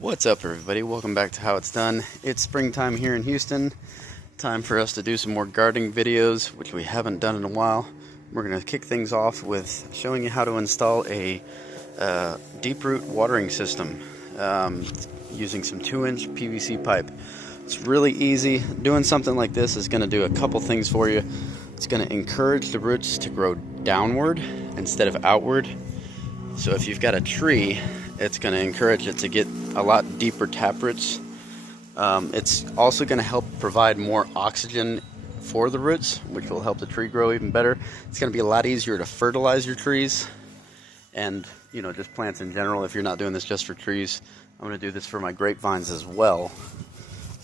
What's up, everybody? Welcome back to How It's Done. It's springtime here in Houston. Time for us to do some more gardening videos, which we haven't done in a while. We're going to kick things off with showing you how to install a deep root watering system using some 2-inch PVC pipe. It's really easy. Doing something like this is going to do a couple things for you. It's going to encourage the roots to grow downward instead of outward. So if you've got a tree, it's going to encourage it to get a lot deeper taproots. It's also going to help provide more oxygen for the roots, which will help the tree grow even better. It's going to be a lot easier to fertilize your trees and, just plants in general. If you're not doing this just for trees, I'm going to do this for my grapevines as well,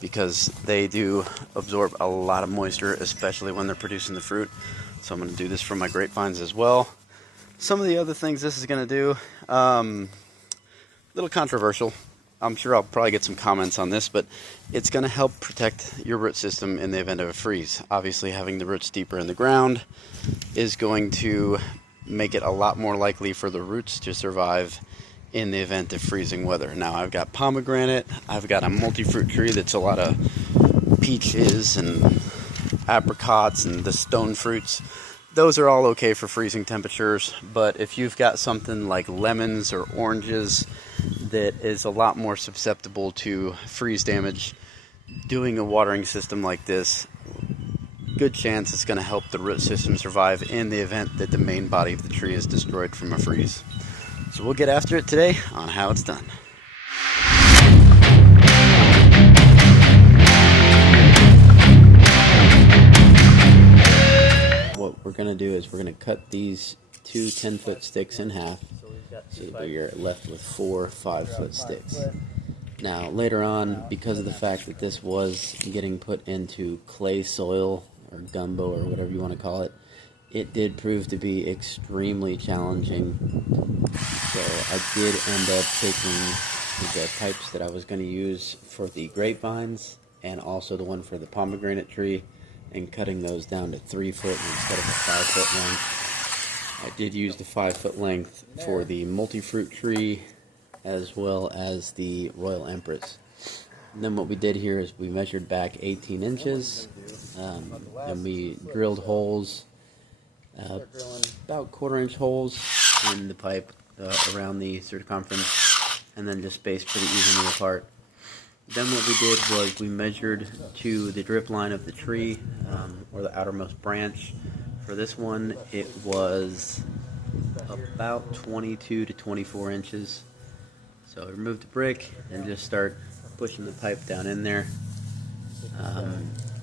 because they do absorb a lot of moisture, especially when they're producing the fruit. So I'm going to do this for my grapevines as well. Some of the other things this is going to do, a little controversial. I'm sure I'll probably get some comments on this, but it's going to help protect your root system in the event of a freeze. Obviously, having the roots deeper in the ground is going to make it a lot more likely for the roots to survive in the event of freezing weather. Now, I've got pomegranate, I've got a multi-fruit tree that's a lot of peaches and apricots and the stone fruits. Those are all okay for freezing temperatures, but if you've got something like lemons or oranges that is a lot more susceptible to freeze damage, doing a watering system like this, good chance it's going to help the root system survive in the event that the main body of the tree is destroyed from a freeze. So we'll get after it today on How It's Done. What we're going to do is we're going to cut these two 10-foot sticks in half, so that you're left with 4 5-foot sticks. Now, later on, because of the fact that this was getting put into clay soil or gumbo or whatever you want to call it, it did prove to be extremely challenging. So I did end up taking the pipes that I was going to use for the grapevines and also the one for the pomegranate tree, and cutting those down to 3 foot instead of a 5-foot length. I did use the 5-foot length for the multi-fruit tree as well as the Royal Empress. And then what we did here is we measured back 18 inches and we drilled holes, about 1/4-inch holes in the pipe around the circumference, and then just spaced pretty evenly apart. Then what we did was we measured to the drip line of the tree, or the outermost branch. For this one, it was about 22 to 24 inches. So I removed the brick and just start pushing the pipe down in there.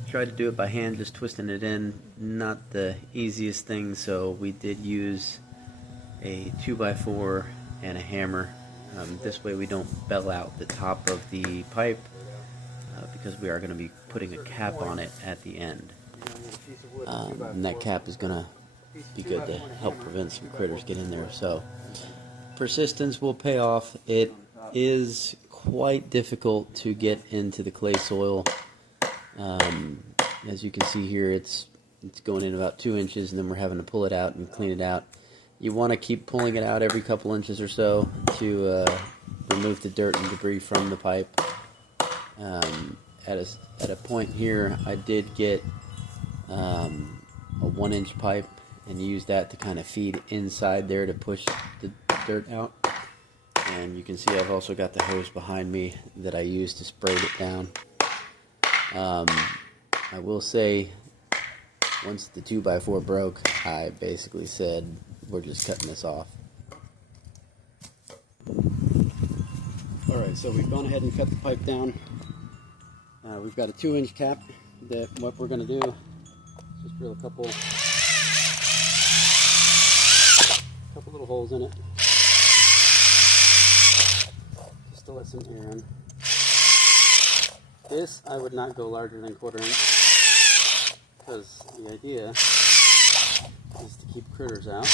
Tried to do it by hand, just twisting it in. Not the easiest thing, so we did use a 2x4 and a hammer. This way we don't bell out the top of the pipe, because we are going to be putting a cap on it at the end. And that cap is going to be good to help prevent some critters getting in there. So persistence will pay off. It is quite difficult to get into the clay soil. As you can see here, it's going in about 2 inches, and then we're having to pull it out and clean it out. You want to keep pulling it out every couple inches or so to remove the dirt and debris from the pipe. At a point here, I did get a 1-inch pipe and use that to kind of feed inside there to push the dirt out. And you can see I've also got the hose behind me that I used to spray it down. I will say, once the 2x4 broke, I basically said, we're just cutting this off. Alright, so we've gone ahead and cut the pipe down. We've got a 2-inch cap that what we're going to do is just drill a couple little holes in it, just to let some air in. This I would not go larger than 1/4 inch, because the idea is to keep critters out.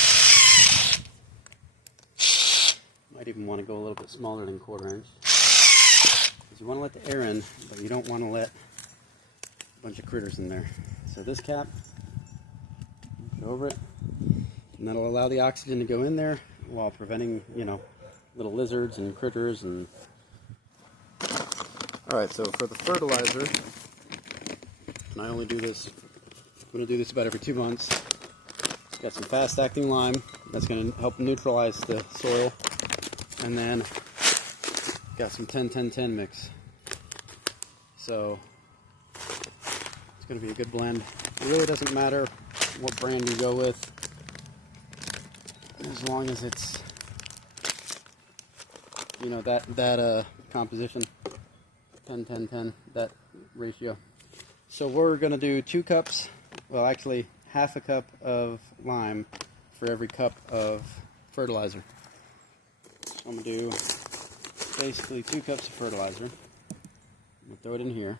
Might even want to go a little bit smaller than 1/4 inch, because you want to let the air in, but you don't want to let a bunch of critters in there. So this cap, go over it, and that'll allow the oxygen to go in there while preventing, little lizards and critters and Alright, so for the fertilizer, and I only do this, I'm going to do this about every 2 months. It's got some fast acting lime that's going to help neutralize the soil, and then got some 10-10-10 mix. So it's going to be a good blend. It really doesn't matter what brand you go with, as long as it's, you know, that composition, 10-10-10, that ratio. So we're going to do 2 cups, well actually half a cup of lime for every cup of fertilizer. So I'm going to do basically 2 cups of fertilizer. I'm going to throw it in here.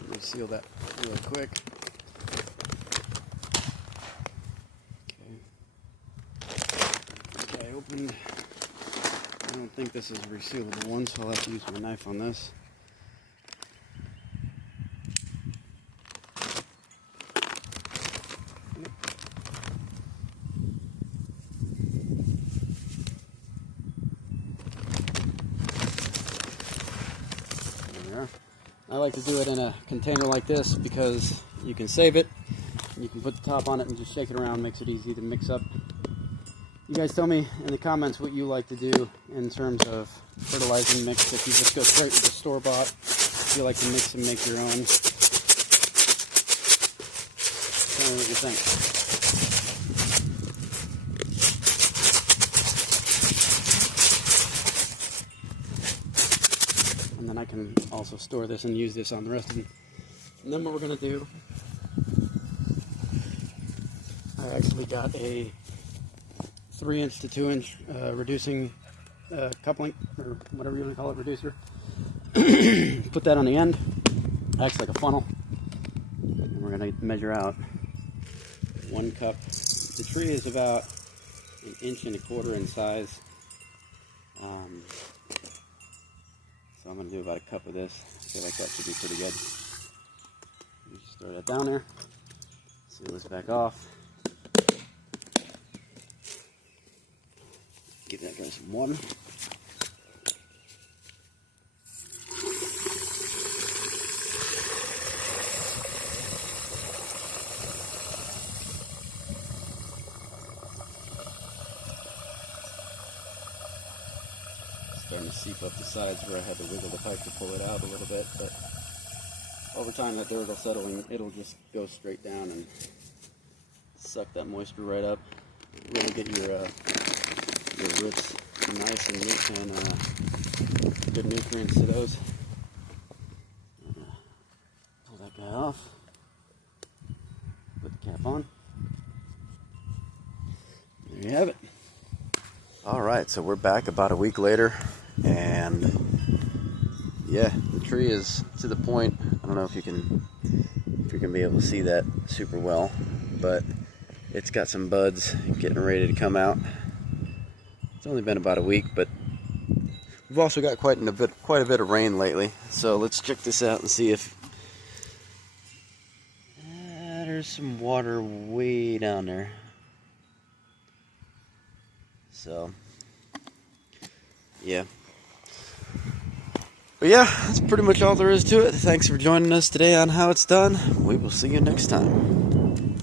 Let me seal that real quick. Okay, opened. I don't think this is a resealable one, so I'll have to use my knife on this. I like to do it in a container like this because you can save it, and you can put the top on it and just shake it around. Makes it easy to mix up. You guys tell me in the comments what you like to do in terms of fertilizing mix. If you just go straight with the store-bought, if you like to mix and make your own. Tell me what you think. And then I can also store this and use this on the rest of them. And then what we're going to do, I actually got a 3-inch to 2-inch reducing coupling, or whatever you want to call it, reducer. Put that on the end, acts like a funnel. And we're going to measure out 1 cup. The tree is about 1.25 inches in size. So I'm going to do about a cup of this. I feel like that should be pretty good. You just throw that down there. Seal this back off. Give that guy some water. Starting to seep up the sides where I had to wiggle the pipe to pull it out a little bit, but over time that dirt will settle and it'll just go straight down and suck that moisture right up. Really get your roots nice and good nutrients to those. Pull that guy off. Put the cap on. There you have it. Alright, so we're back about a week later, and yeah, the tree is to the point. I don't know if you're gonna be able to see that super well, but it's got some buds getting ready to come out. It's only been about a week, but we've also got quite a bit of rain lately. So let's check this out and see if there's some water way down there. So, yeah. But yeah, that's pretty much all there is to it. Thanks for joining us today on How It's Done. We will see you next time.